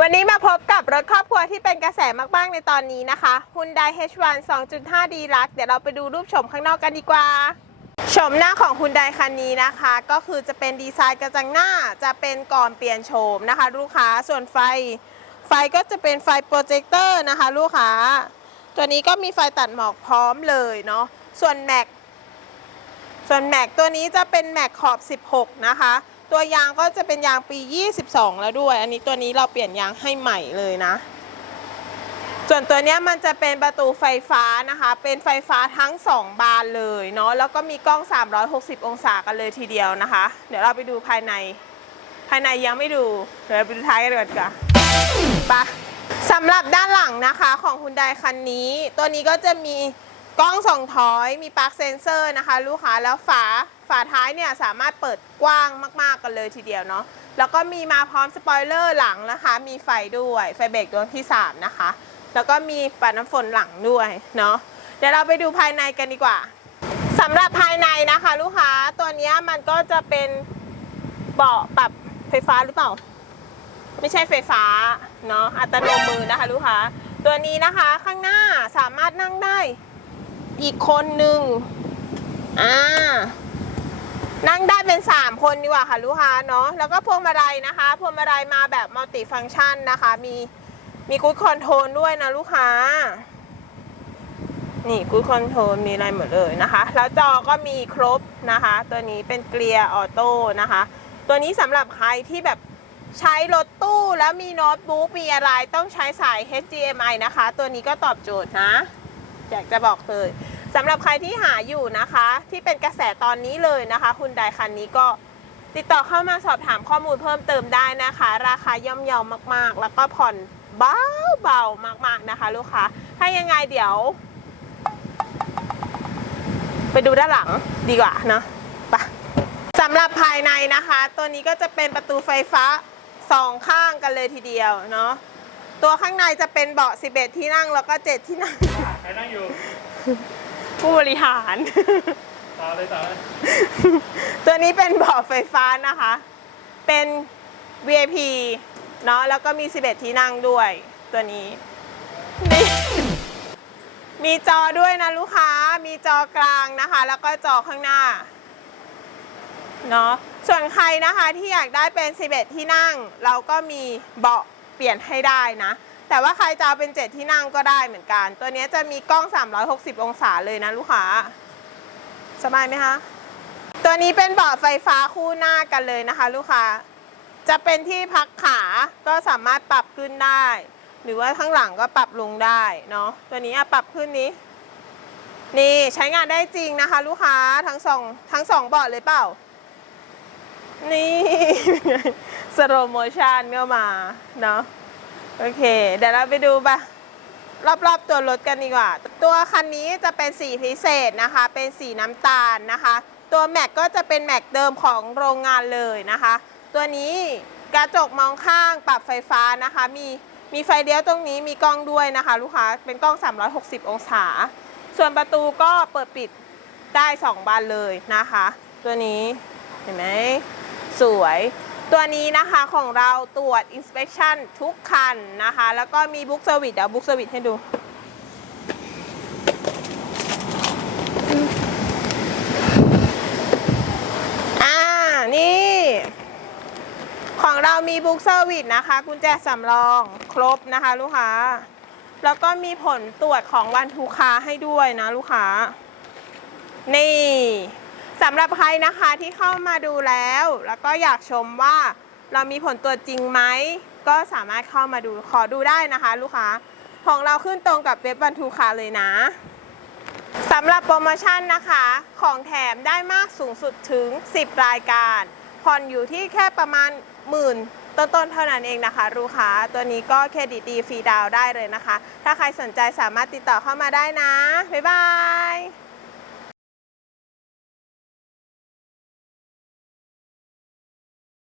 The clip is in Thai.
วันนี้มาพบกับรถครอบครัวที่เป็นกระแสมาก ๆ ในตอนนี้นะคะ Hyundai H1 2.5D Lux เดี๋ยวเราไปดูรูปชมข้างนอกกันดีกว่า ชมหน้าของ Hyundai คันนี้นะคะ ก็คือจะเป็นดีไซน์กระจังหน้าจะเป็นก่อนเปลี่ยนโฉมนะคะ ลูกค้าส่วนไฟ ไฟก็จะเป็นไฟโปรเจคเตอร์นะคะ ลูกค้า ตัวนี้ก็มีไฟตัดหมอกพร้อมเลยเนาะส่วนแม็กส่วนแม็กตัวนี้จะเป็นแม็กขอบ 16 นะคะ ตัวยางก็จะเป็นยางปี 22 แล้วด้วย อันนี้ตัวนี้เราเปลี่ยนยางให้ใหม่เลยนะ ส่วนตัวนี้มันจะเป็นประตูไฟฟ้านะคะ เป็นไฟฟ้าทั้ง 2 บานเลยเนาะ แล้วก็มีกล้อง 360 องศากันเลยทีเดียวนะคะ เดี๋ยวเราไปดูภายใน ภายในยังไม่ดู เดี๋ยวไปดูท้ายกันก่อนดีกว่าไปะสำหรับด้านหลังนะคะของ Hyundai คันนี้ ตัวนี้ก็จะมี กล้องส่องถอยมีปลั๊กเซนเซอร์นะคะ ลูกค้าแล้วฝาฝาท้ายเนี่ยสามารถเปิดกว้างมาก ๆ กันเลยทีเดียวเนาะแล้วก็มีมาพร้อมสปอยเลอร์หลังนะคะ มีไฟด้วยไฟเบรกดวงที่ 3 นะคะ แล้วก็มีปัดน้ำฝนหลังด้วยเนาะเดี๋ยวเราไปดูภายในกันดีกว่าสำหรับภายในนะคะ ลูกค้าตัวนี้มันก็จะเป็นเบาะปรับไฟฟ้าหรือเปล่า ไม่ใช่ไฟฟ้าเนาะอัตโนมือนะคะ ลูกค้าตัวนี้นะคะข้างหน้าสามารถนั่งได้ อีกคนหนึ่งอ่า นั่งได้เป็น 3 คนดีกว่าค่ะ ลูกค้าเนาะแล้วก็พวงมาลัยนะคะ พวงมาลัยมาแบบมัลติฟังชันนะคะ มีมีกู๊ดคอนโทรลด้วยนะลูกค้า นี่กู๊ดคอนโทรลมีอะไรหมดเลยนะคะ แล้วจอก็มีครบนะคะ ตัวนี้เป็นเกียร์ออโต้นะคะ ตัวนี้สำหรับใครที่แบบใช้รถตู้แล้วมีโน้ตบุ๊กมีอะไรต้องใช้สาย HDMI นะคะ ตัวนี้ก็ตอบโจทย์นะ อยากจะบอกเลยสำหรับใครที่หาอยู่นะคะ ที่เป็นกระแสตอนนี้เลยนะคะคุณไดคันนี้ก็ติดต่อเข้ามาสอบถามข้อมูลเพิ่มเติมได้นะคะ ราคาย่อมเยาวมากๆ แล้วก็ผ่อนเบาเบาๆมากๆนะคะ ลูกค้าถ้ายังไงเดี๋ยว ไปดูด้านหลังดีกว่าเนาะไปสำหรับภายในนะคะ ตัวนี้ก็จะเป็นประตูไฟฟ้าสองข้างกันเลยทีเดียวเนาะตัวข้างในจะเป็นเบาะ 11 ที่นั่งแล้วก็ 7 ที่นั่ง ใครนั่งอยู่ผู้บริหารต่อเลยต่อเลยตัวนี้เป็นเบาะไฟฟ้านะคะ เป็น VIP เนาะแล้วก็มี 11 ที่นั่งด้วย ตัวนี้นี่มีจอด้วยนะลูกค้า มีจอกลางนะคะ แล้วก็จอข้างหน้า เนาะ ส่วนใครนะคะที่อยากได้เป็น 11 ที่นั่ง เราก็มีเบาะเปลี่ยนให้ได้นะ แต่ว่าใครจะเอาเป็น 7 ที่นั่งก็ได้เหมือนกัน ตัวนี้จะมีกล้อง 360 องศาเลยนะลูกค้าสบายไหมคะ ตัวนี้เป็นเบาะไฟฟ้าคู่หน้ากันเลยนะคะ ลูกค้า จะเป็นที่พักขาก็สามารถปรับขึ้นได้ หรือว่าข้างหลังก็ปรับลงได้เนาะ ตัวนี้ปรับขึ้นนี้ นี่ใช้งานได้จริงนะคะ ลูกค้าทั้งสองทั้งสองเบาะเลยเปล่า นี่สโลโมชันก็มาเนาะ โอเค เดี๋ยวเราไปดูปะรอบๆตัวรถกันดีกว่า ตัวคันนี้จะเป็นสีพิเศษนะคะ เป็นสีน้ำตาลนะคะ ตัวแม็กก็จะเป็นแม็กเดิมของโรงงานเลยนะคะ ตัวนี้กระจกมองข้างปรับไฟฟ้านะคะ มีมีไฟเลี้ยวตรงนี้มีกล้องด้วยนะคะ ลูกค้าเป็นกล้อง 360 องศา ส่วนประตูก็เปิดปิดได้ 2 บานเลยนะคะ ตัวนี้เห็นไหมสวย ตัวนี้นะคะของเราตรวจ inspection ทุกคันนะคะ แล้วก็มีบุ๊กเซอร์วิสเดี๋ยวบุ๊กเซอร์วิสให้ดู อ่า นี่ ของเรามีบุ๊กเซอร์วิสนะคะ กุญแจสำรองครบนะคะลูกค้า แล้วก็มีผลตรวจของวันทูคาให้ด้วยนะลูกค้า นี่ สำหรับใครนะคะที่เข้ามาดูแล้ว แล้วก็อยากชมว่าเรามีผลตรวจจริงไหม ก็สามารถเข้ามาดูขอดูได้นะคะ ลูกค้าของเราขึ้นตรงกับเว็บวันทูคาเลยนะสำหรับโปรโมชั่นนะคะ ของแถมได้มากสูงสุดถึง 10 รายการผ่อนอยู่ที่แค่ประมาณหมื่นต้นๆเท่านั้นเองนะคะ ลูกค้าตัวนี้ก็เครดิตดีฟรีดาวได้เลยนะคะ ถ้าใครสนใจสามารถติดต่อเข้ามาได้นะ บ๊ายบาย